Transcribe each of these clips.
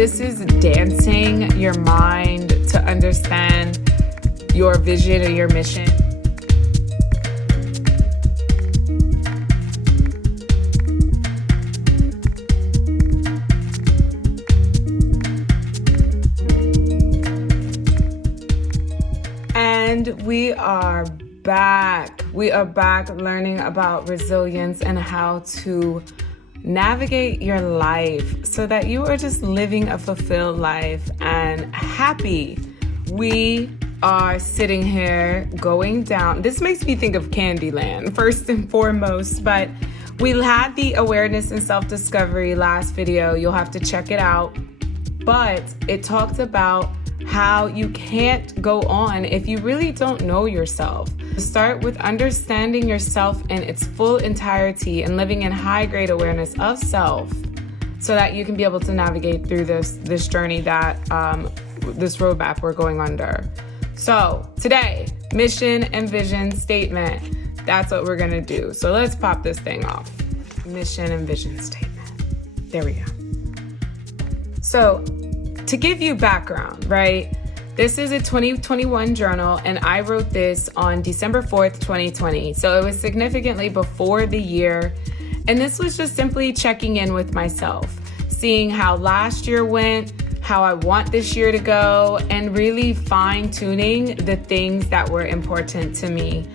this is dancing your mind to understand your vision or your mission. And we are back. We are back learning about resilience and how to navigate your life so that you are just living a fulfilled life and happy. We are sitting here going down. This makes me think of Candyland first and foremost, but we had the awareness and self-discovery last video. You'll have to check it out. But it talked about how you can't go on if you really don't know yourself. Start with understanding yourself in its full entirety and living in high grade awareness of self so that you can be able to navigate through this journey that this roadmap we're going under. So today, mission and vision statement. That's what we're gonna do. So let's pop this thing off. Mission and vision statement. There we go. So to give you background, right? This is a 2021 journal, and I wrote this on December 4th, 2020. So it was significantly before the year. And this was just simply checking in with myself, seeing how last year went, how I want this year to go, and really fine-tuning the things that were important to me.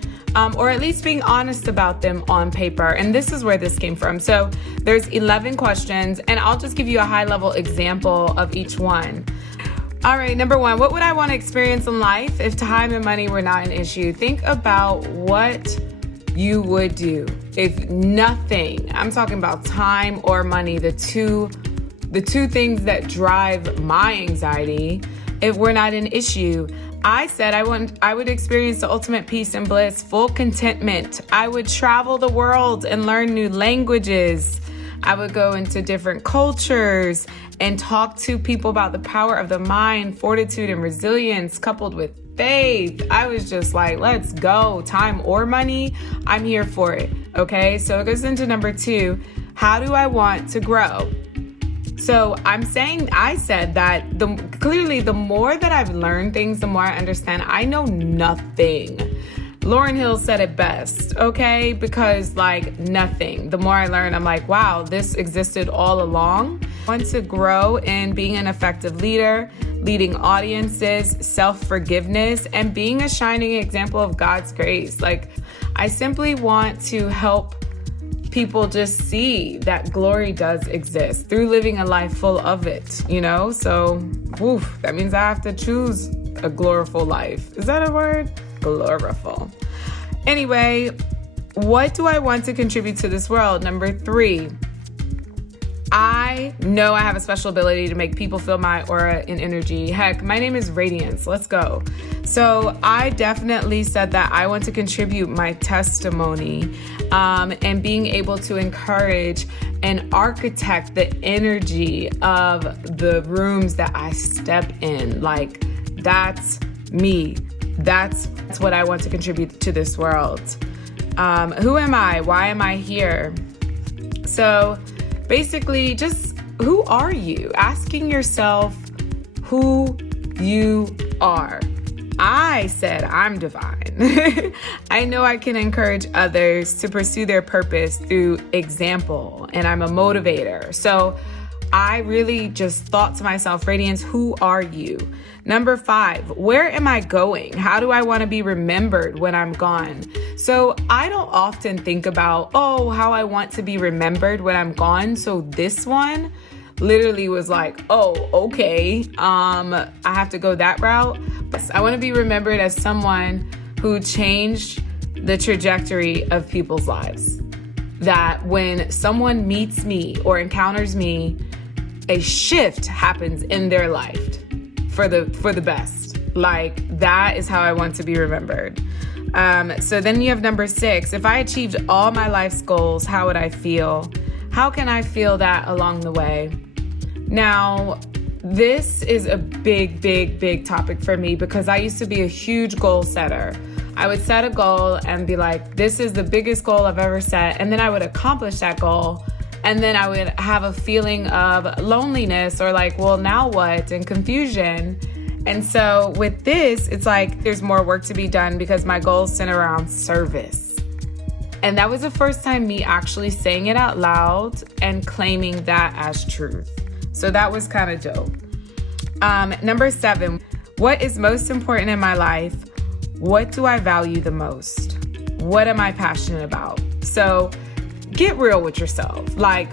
Or at least being honest about them on paper. And this is where this came from. So there's 11 questions, and I'll just give you a high-level example of each one. All right, number one, what would I want to experience in life if time and money were not an issue? Think about what you would do if nothing, I'm talking about time or money, the two things that drive my anxiety, if we're not an issue. I said I would experience the ultimate peace and bliss, full contentment. I would travel the world and learn new languages. I would go into different cultures and talk to people about the power of the mind, fortitude, and resilience coupled with faith. I was just like, let's go. Time or money, I'm here for it. Okay, so it goes into number two. How do I want to grow? So I said that clearly the more that I've learned things, the more I understand I know nothing. Lauryn Hill said it best, okay? Because like nothing. The more I learn, I'm like, wow, this existed all along. I want to grow in being an effective leader, leading audiences, self-forgiveness, and being a shining example of God's grace. Like, I simply want to help people just see that glory does exist through living a life full of it, you know? So, that means I have to choose a gloriful life. Is that a word? Gloriful. Anyway, what do I want to contribute to this world? Number three, I know I have a special ability to make people feel my aura and energy. Heck, my name is Radiance. Let's go. So I definitely said that I want to contribute my testimony and being able to encourage and architect the energy of the rooms that I step in. Like, that's me. That's what I want to contribute to this world. Who am I? Why am I here? So basically, just who are you? Asking yourself who you are. I said I'm divine. I know I can encourage others to pursue their purpose through example, and I'm a motivator. So I really just thought to myself, Radiance, who are you? Number 5, where am I going? How do I want to be remembered when I'm gone? So I don't often think about, how I want to be remembered when I'm gone. So this one literally was like, okay, I have to go that route. But I want to be remembered as someone who changed the trajectory of people's lives. That when someone meets me or encounters me, a shift happens in their life for the best. Like, that is how I want to be remembered. So then you have number 6. If I achieved all my life's goals, how would I feel? How can I feel that along the way? Now, this is a big, big, big topic for me because I used to be a huge goal setter. I would set a goal and be like, this is the biggest goal I've ever set. And then I would accomplish that goal And then I would have a feeling of loneliness or like, well, now what? And confusion. And so with this, it's like there's more work to be done because my goals center around service. And that was the first time me actually saying it out loud and claiming that as truth. So that was kind of dope. Number 7, what is most important in my life? What do I value the most? What am I passionate about? So get real with yourself. Like,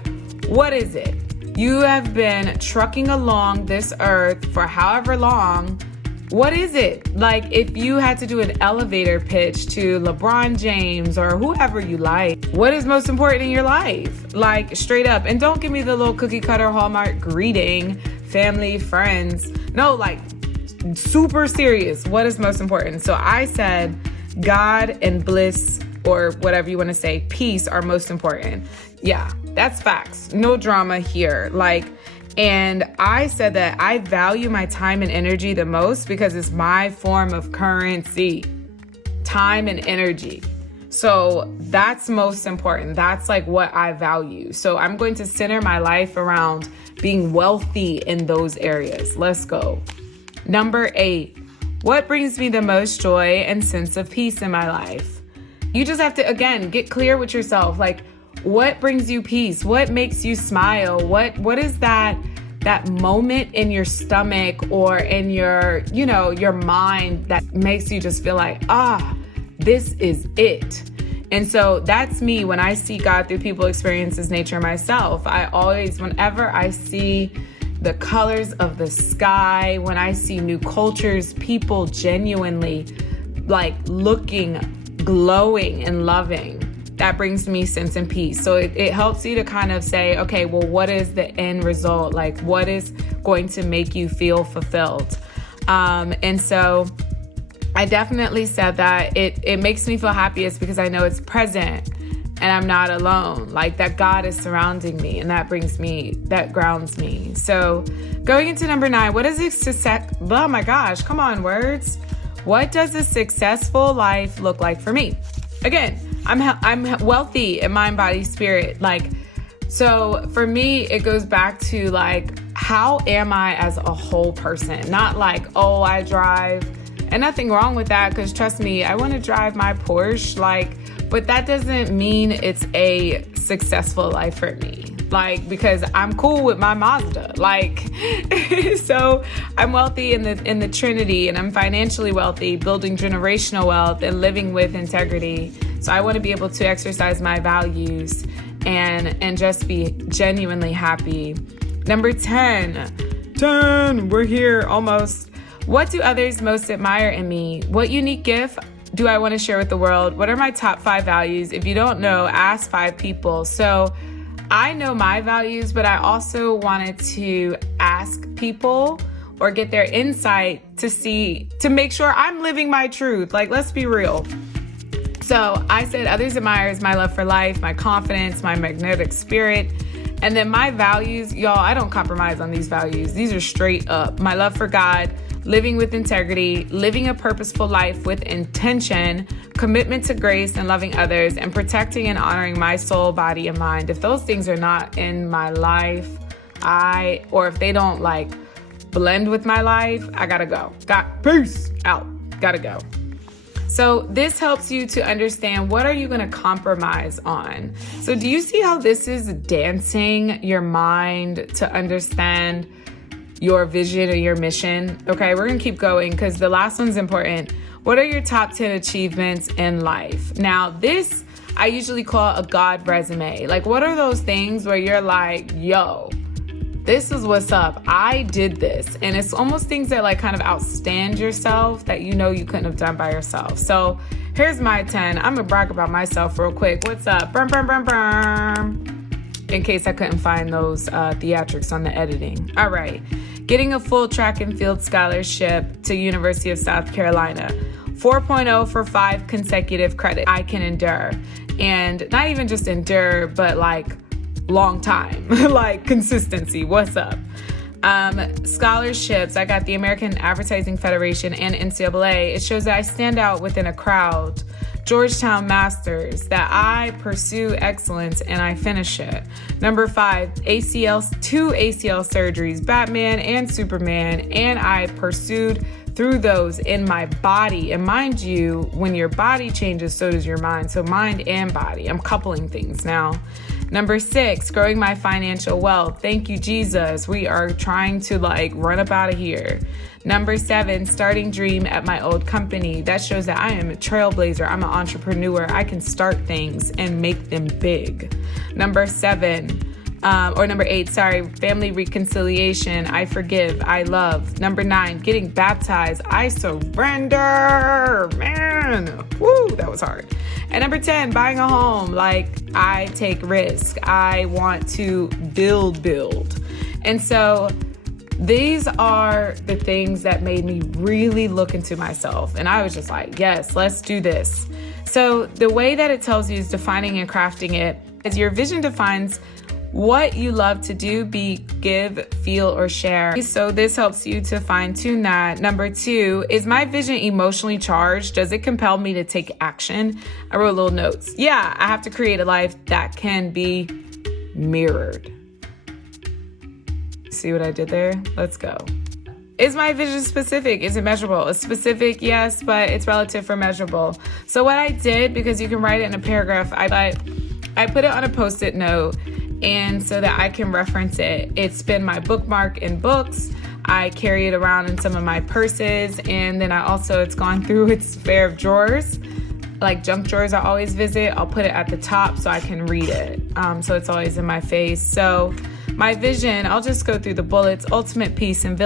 what is it? You have been trucking along this earth for however long. What is it? Like, if you had to do an elevator pitch to LeBron James or whoever you like, what is most important in your life? Like, straight up. And don't give me the little cookie cutter Hallmark greeting, family, friends. No, like, super serious. What is most important? So I said God and bliss, or whatever you want to say, peace are most important. Yeah, that's facts. No drama here. And I said that I value my time and energy the most because it's my form of currency, time and energy. So that's most important. That's like what I value. So I'm going to center my life around being wealthy in those areas. Let's go. Number 8, what brings me the most joy and sense of peace in my life? You just have to, again, get clear with yourself. Like, what brings you peace? What makes you smile? What is that moment in your stomach or in your mind that makes you just feel like, this is it. And so that's me when I see God through people, experiences, nature, myself. I always, whenever I see the colors of the sky, when I see new cultures, people genuinely like looking, glowing and loving, that brings me sense and peace. So it helps you to kind of say, okay, well, what is the end result? Like, what is going to make you feel fulfilled? And so I definitely said that it makes me feel happiest because I know it's present and I'm not alone, like that God is surrounding me, and that grounds me. So going into number 9, what is a success? Oh my gosh, come on, words. What does a successful life look like for me? Again, I'm wealthy in mind, body, spirit. Like, so for me, it goes back to like, how am I as a whole person? Not like, oh, I drive, and nothing wrong with that. Cause trust me, I want to drive my Porsche, but that doesn't mean it's a successful life for me. Because I'm cool with my Mazda. So I'm wealthy in the Trinity, and I'm financially wealthy, building generational wealth and living with integrity. So I want to be able to exercise my values and just be genuinely happy. Number 10, we're here almost. What do others most admire in me? What unique gift do I want to share with the world? What are my top 5 values? If you don't know, ask 5 people. So I know my values, but I also wanted to ask people or get their insight to make sure I'm living my truth. Let's be real. So I said others admire is my love for life, my confidence, my magnetic spirit. And then my values, y'all, I don't compromise on these values. These are straight up. My love for God, living with integrity, living a purposeful life with intention, commitment to grace and loving others, and protecting and honoring my soul, body, and mind. If those things are not in my life, or if they don't blend with my life, I gotta go. Peace out. Gotta go. So this helps you to understand, what are you going to compromise on? So do you see how this is dancing your mind to understand your vision or your mission? Okay, we're going to keep going because the last one's important. What are your top 10 achievements in life? Now, this I usually call a God resume. What are those things where you're like, yo, this is what's up. I did this. And it's almost things that kind of outstand yourself that you couldn't have done by yourself. So here's my 10. I'm going to brag about myself real quick. What's up? Burm, burm, burm, burm. In case I couldn't find those theatrics on the editing. All right. Getting a full track and field scholarship to University of South Carolina. 4.0 for 5 consecutive credits I can endure. And not even just endure, but long time, consistency. What's up? Scholarships. I got the American Advertising Federation and NCAA. It shows that I stand out within a crowd. Georgetown Masters, that I pursue excellence and I finish it. Number 5, two ACL surgeries, Batman and Superman, and I pursued through those in my body. And mind you, when your body changes, so does your mind. So mind and body. I'm coupling things now. Number 6, growing my financial wealth. Thank you, Jesus. We are trying to run up out of here. Number 7, starting dream at my old company. That shows that I am a trailblazer. I'm an entrepreneur. I can start things and make them big. Number 8, family reconciliation. I forgive. I love. Number 9, getting baptized. I surrender. Man, woo, that was hard. And number 10, buying a home. I take risk. I want to build. And so these are the things that made me really look into myself. And I was just like, yes, let's do this. So the way that it tells you is defining and crafting it is your vision defines what you love to do, be, give, feel, or share. So this helps you to fine-tune that. Number 2, is my vision emotionally charged? Does it compel me to take action? I wrote little notes. Yeah, I have to create a life that can be mirrored. See what I did there? Let's go. Is my vision specific? Is it measurable? It's specific, yes, but it's relative for measurable. So what I did, because you can write it in a paragraph, I put it on a Post-it note, and so that I can reference it. It's been my bookmark in books. I carry it around in some of my purses, and then it's gone through its fair of drawers. Junk drawers I always visit. I'll put it at the top so I can read it. So it's always in my face. So my vision, I'll just go through the bullets: ultimate peace and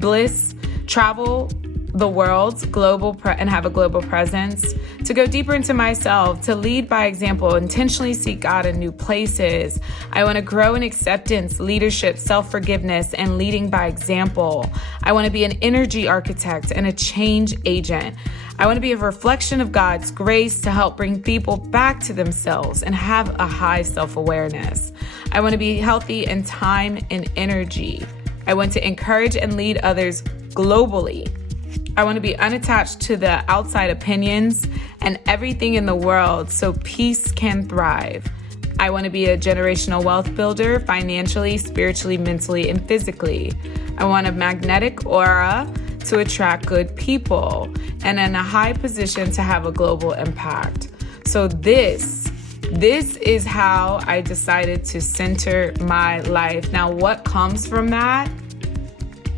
bliss, travel the world, and have a global presence, to go deeper into myself, to lead by example, intentionally seek God in new places. I want to grow in acceptance, leadership, self-forgiveness, and leading by example. I want to be an energy architect and a change agent. I want to be a reflection of God's grace to help bring people back to themselves and have a high self-awareness. I want to be healthy in time and energy. I want to encourage and lead others globally. I want to be unattached to the outside opinions and everything in the world so peace can thrive. I want to be a generational wealth builder financially, spiritually, mentally, and physically. I want a magnetic aura to attract good people and in a high position to have a global impact. So this is how I decided to center my life. Now, what comes from that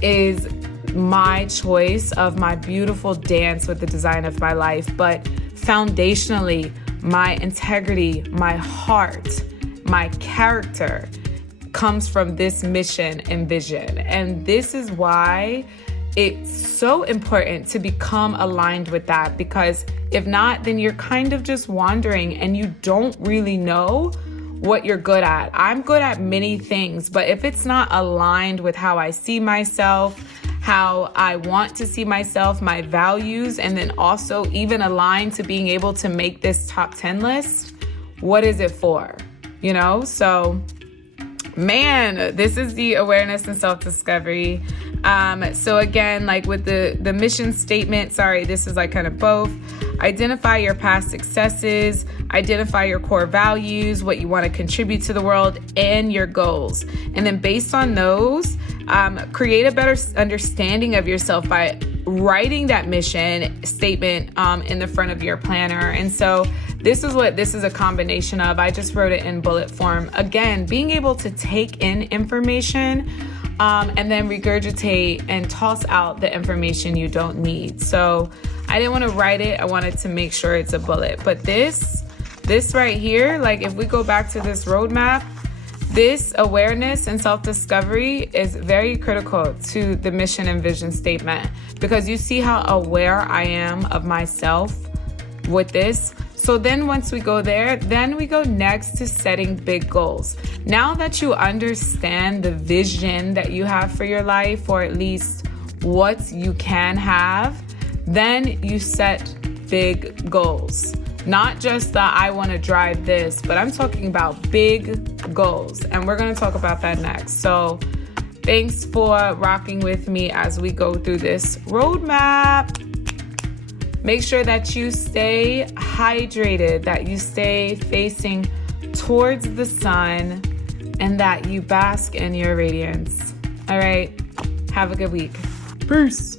is my choice of my beautiful dance with the design of my life, but foundationally, my integrity, my heart, my character comes from this mission and vision. And this is why it's so important to become aligned with that, because if not, then you're kind of just wandering and you don't really know what you're good at. I'm good at many things, but if it's not aligned with how I see myself, how I want to see myself, my values, and then also even aligned to being able to make this top 10 list, what is it for? So man, this is the awareness and self-discovery. So again, with the mission statement, this is kind of both. Identify your past successes, identify your core values, what you want to contribute to the world, and your goals. And then based on those, create a better understanding of yourself by writing that mission statement in the front of your planner. And so this is what this is a combination of. I just wrote it in bullet form. Again, being able to take in information and then regurgitate and toss out the information you don't need. So I didn't want to write it. I wanted to make sure it's a bullet. But this right here, if we go back to this roadmap, this awareness and self-discovery is very critical to the mission and vision statement, because you see how aware I am of myself with this. So then once we go there, then we go next to setting big goals. Now that you understand the vision that you have for your life, or at least what you can have, then you set big goals. Not just that I want to drive this, but I'm talking about big goals. And we're going to talk about that next. So thanks for rocking with me as we go through this roadmap. Make sure that you stay hydrated, that you stay facing towards the sun, and that you bask in your radiance. All right. Have a good week. Peace.